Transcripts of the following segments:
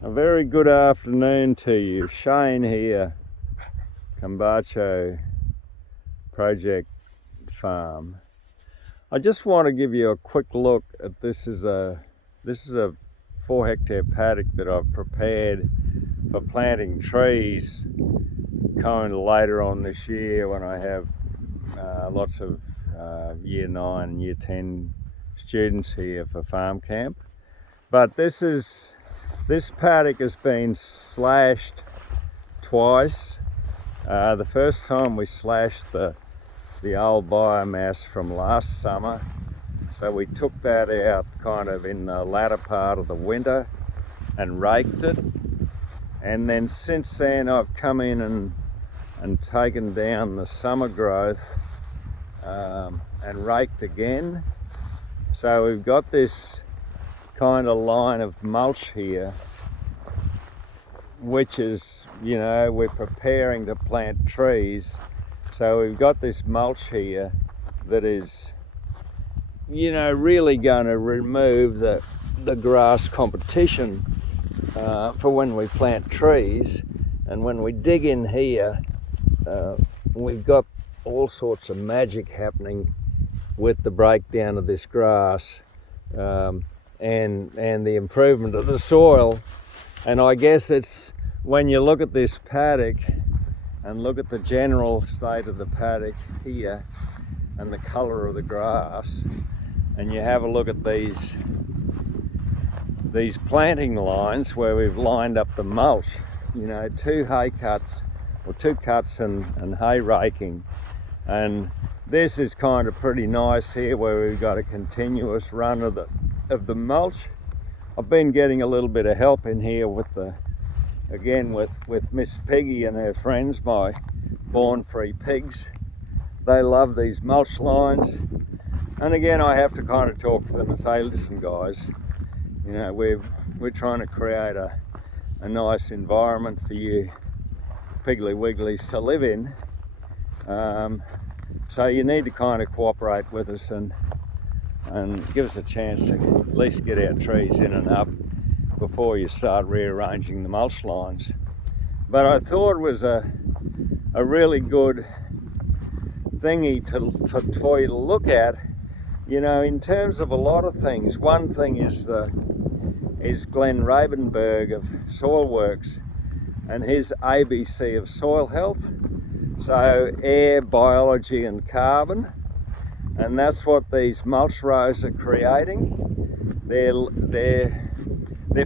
A very good afternoon to you. Shane here, Kumbartcho Project Farm. I just want to give you a quick look at this is a 4 hectare paddock that I've prepared for planting trees kind of later on this year when I have lots of year 9 and year 10 students here for farm camp. But this paddock has been slashed twice. The first time we slashed the old biomass from last summer, so we took that out kind of in the latter part of the winter and raked it, and then since then I've come in and taken down the summer growth and raked again. So we've got this kind of line of mulch here, which is, we're preparing to plant trees. So we've got this mulch here that is, really going to remove the grass competition for when we plant trees. And when we dig in here, we've got all sorts of magic happening with the breakdown of this grass and the improvement of the soil. And I guess it's when you look at this paddock and look at the general state of the paddock here and the colour of the grass, and you have a look at these planting lines where we've lined up the mulch, 2 hay cuts or 2 cuts and hay raking. And this is kind of pretty nice here where we've got a continuous run of the mulch. I've been getting a little bit of help in here with Miss Peggy and her friends, my born free pigs. They love these mulch lines, and again I have to kind of talk to them and say, listen guys, we're trying to create a nice environment for you Piggly Wigglies to live in, so you need to kind of cooperate with us and give us a chance to at least get our trees in and up before you start rearranging the mulch lines. But I thought it was a really good thingy for you to look at, in terms of a lot of things. One thing is Glenn Rabenberg of Soilworks and his ABC of soil health, so air, biology and carbon, and that's what these mulch rows are creating. They're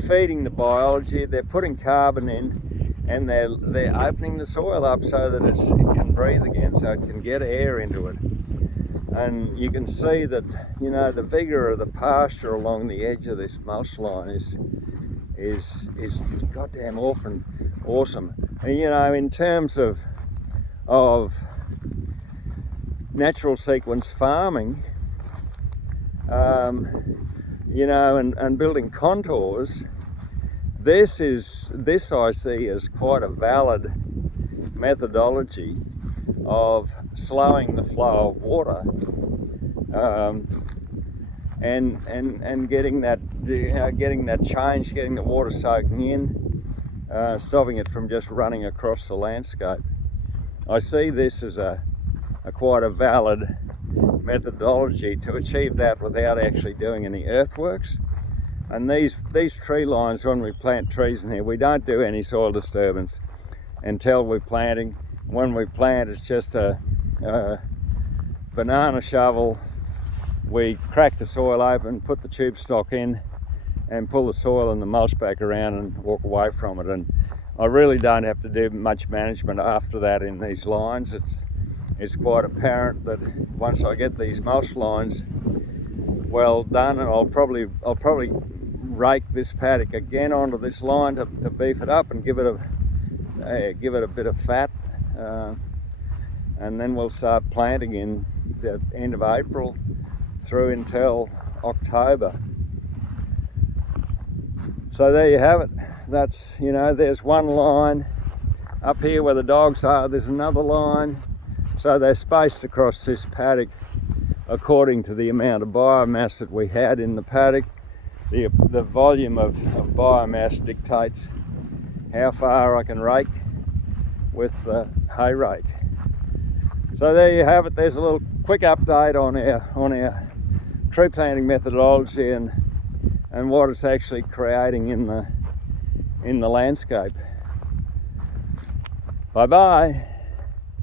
feeding the biology, they're putting carbon in, and they're opening the soil up so that it can breathe again, so it can get air into it. And you can see that, the vigor of the pasture along the edge of this mulch line is goddamn awesome. And, in terms of natural sequence farming, and building contours, this I see as quite a valid methodology of slowing the flow of water, and getting that change, getting the water soaking in, stopping it from just running across the landscape. I see this as a quite a valid methodology to achieve that without actually doing any earthworks. And these tree lines, when we plant trees in here, we don't do any soil disturbance until we're planting. When we plant, it's just a banana shovel. We crack the soil open, put the tube stock in, and pull the soil and the mulch back around and walk away from it. And I really don't have to do much management after that in these lines. It's quite apparent that once I get these mulch lines well done, and I'll probably rake this paddock again onto this line to beef it up and give it a bit of fat, and then we'll start planting in the end of April through until October. So there you have it. That's, there's one line. Up here where the dogs are, there's another line. So they're spaced across this paddock according to the amount of biomass that we had in the paddock. the volume of biomass dictates how far I can rake with the hay rake. So there you have it. There's a little quick update on our tree planting methodology and what it's actually creating in the landscape. Bye bye.